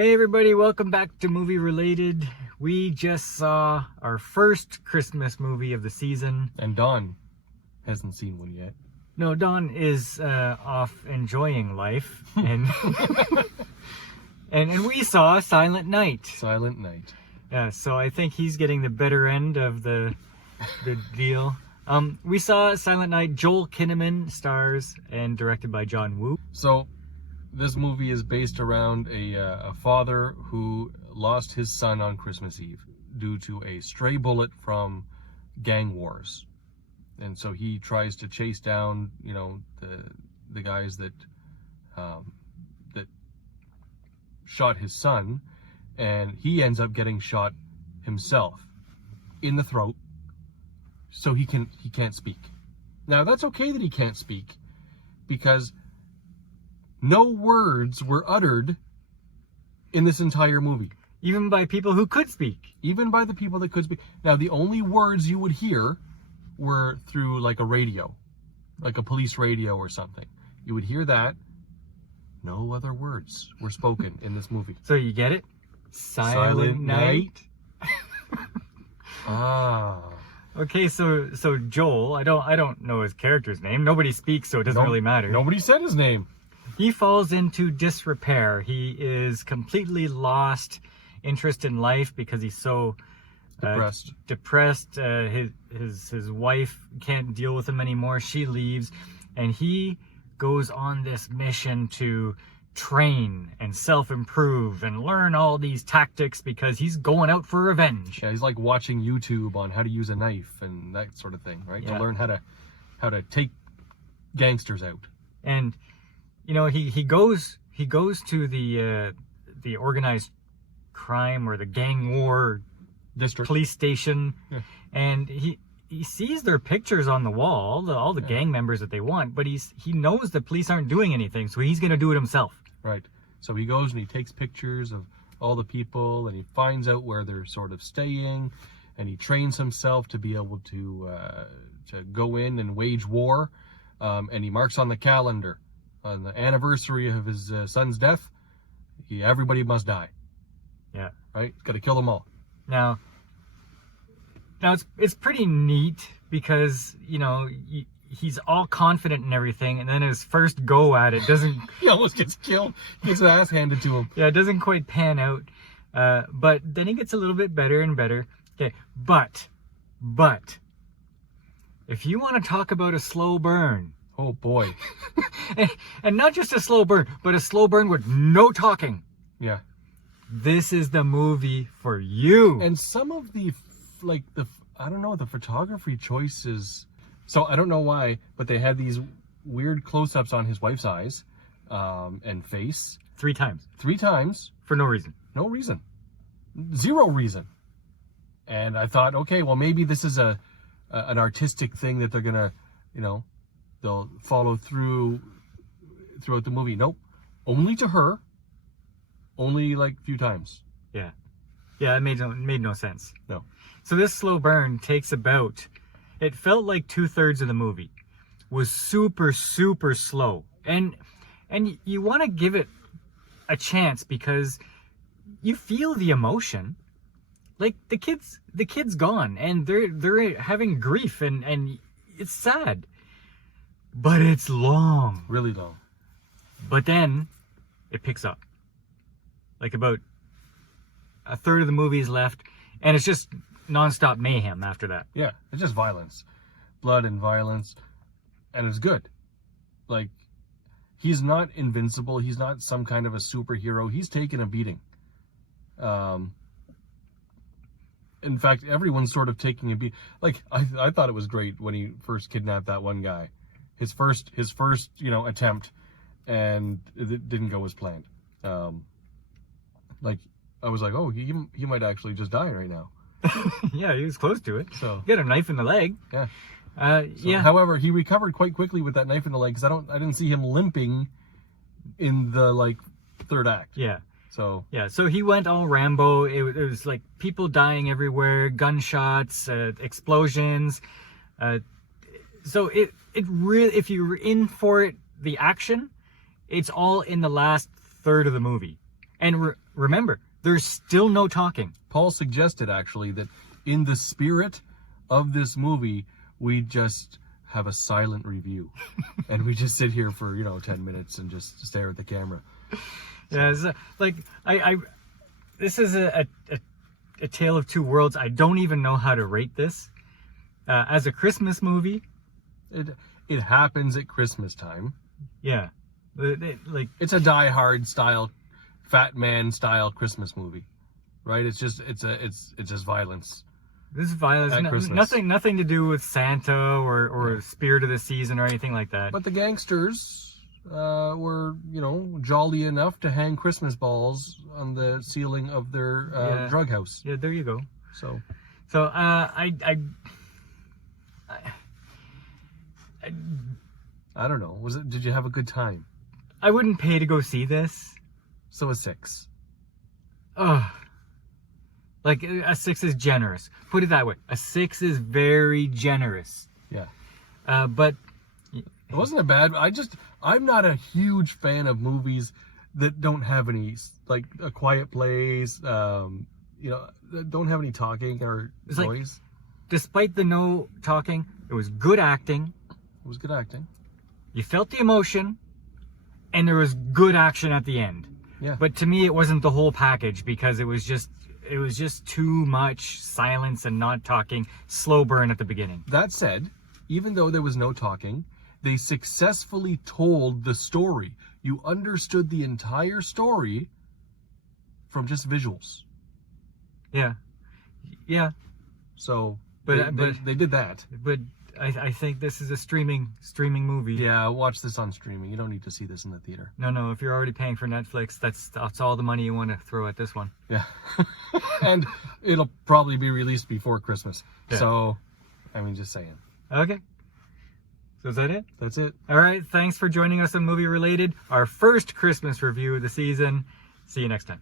Hey everybody, welcome back to Movie Related. We just saw our first Christmas movie of the season. And Dawn hasn't seen one yet. No, Dawn is off enjoying life. And and we saw Silent Night. Silent Night. Yeah, so I think he's getting the better end of the deal. We saw Silent Night. Joel Kinnaman stars and directed by John Woo. So this movie is based around a father who lost his son on Christmas Eve due to a stray bullet from gang wars. And so he tries to chase down, the guys that shot his son, and he ends up getting shot himself in the throat, so he can't speak. Now that's okay that he can't speak, because no words were uttered in this entire movie. Even by people who could speak. Even by the people that could speak. Now, the only words you would hear were through like a radio, like a police radio or something. You would hear that. No other words were spoken in this movie. So you get it? Silent Night. Ah. Okay, so Joel, I don't know his character's name. Nobody speaks, so it doesn't really matter. Nobody said his name. He falls into disrepair. He is completely lost interest in life because he's so depressed. His wife can't deal with him anymore. She leaves, and he goes on this mission to train and self-improve and learn all these tactics because he's going out for revenge. Yeah, he's like watching YouTube on how to use a knife and that sort of thing, right? Yeah. To learn how to take gangsters out. And he goes to the organized crime or the gang war District police station, yeah. And he sees their pictures on the wall, all the gang members that they want, but he knows the police aren't doing anything, so he's gonna do it himself. Right. So he goes and he takes pictures of all the people, and he finds out where they're sort of staying, and he trains himself to be able to go in and wage war, and he marks on the calendar on the anniversary of his son's death, everybody must die. Yeah. Right? Got to kill them all. Now it's pretty neat because he's all confident and everything, and then his first go at it doesn't. He almost gets killed. Gets his ass handed to him. Yeah, it doesn't quite pan out. But then he gets a little bit better and better. Okay, but if you want to talk about a slow burn. Oh boy. and not just a slow burn, but a slow burn with no talking. Yeah. This is the movie for you. And some of the photography choices. So I don't know why, but they had these weird close-ups on his wife's eyes and face. 3 times. 3 times. For no reason. No reason. 0 reason. And I thought, okay, well maybe this is an artistic thing that they're gonna, they'll follow throughout the movie. Nope. Only to her. Only like a few times. Yeah. Yeah, it made no sense. No. So this slow burn takes it felt like 2/3 of the movie was super, super slow. And you want to give it a chance because you feel the emotion. Like the kid's gone and they're having grief and it's sad. But it's long. Really long. But then it picks up. Like about 1/3 of the movie is left, and it's just nonstop mayhem after that. Yeah, it's just violence. Blood and violence. And it's good. Like, he's not invincible. He's not some kind of a superhero. He's taken a beating. In fact, everyone's sort of taking a beat. Like, I thought it was great when he first kidnapped that one guy. His first attempt, and it didn't go as planned. Like, I was like, oh, he might actually just die right now. Yeah, he was close to it. So he got a knife in the leg. Yeah. Yeah. However, he recovered quite quickly with that knife in the leg because I didn't see him limping in the 3rd act. Yeah. So yeah, so he went all Rambo. It was like people dying everywhere, gunshots, explosions. So it really, if you're in for it, the action, it's all in the last third of the movie. And remember, there's still no talking. Paul suggested, actually, that in the spirit of this movie, we just have a silent review. And we just sit here for, 10 minutes and just stare at the camera. So. Yeah, it's, like, this is a tale of two worlds. I don't even know how to rate this. As a Christmas movie. It happens at Christmas time. Yeah. It's a Die Hard style, Fat Man style Christmas movie. Right? It's just violence. This is violence. Nothing to do with Santa or Spirit of the Season or anything like that. But the gangsters were, jolly enough to hang Christmas balls on the ceiling of their drug house. Yeah, there you go. So I don't know. Did you have a good time? I wouldn't pay to go see this. So a 6. Ugh. Like, a 6 is generous. Put it that way. A 6 is very generous. Yeah. But it wasn't a bad. I'm not a huge fan of movies that don't have any, like A Quiet Place. That don't have any talking or noise. Like, despite the no talking, it was good acting. It was good acting. You felt the emotion, and there was good action at the end. Yeah. But to me, it wasn't the whole package because it was just too much silence and not talking, slow burn at the beginning. That said, even though there was no talking, they successfully told the story. You understood the entire story from just visuals. Yeah. Yeah. So, but they did that. But I think this is a streaming movie. Yeah, watch this on streaming. You don't need to see this in the theater. No, if you're already paying for Netflix, that's all the money you want to throw at this one. Yeah. And it'll probably be released before Christmas. Yeah. So, just saying. Okay. So is that it? That's it. All right. Thanks for joining us on Movie Related, our first Christmas review of the season. See you next time.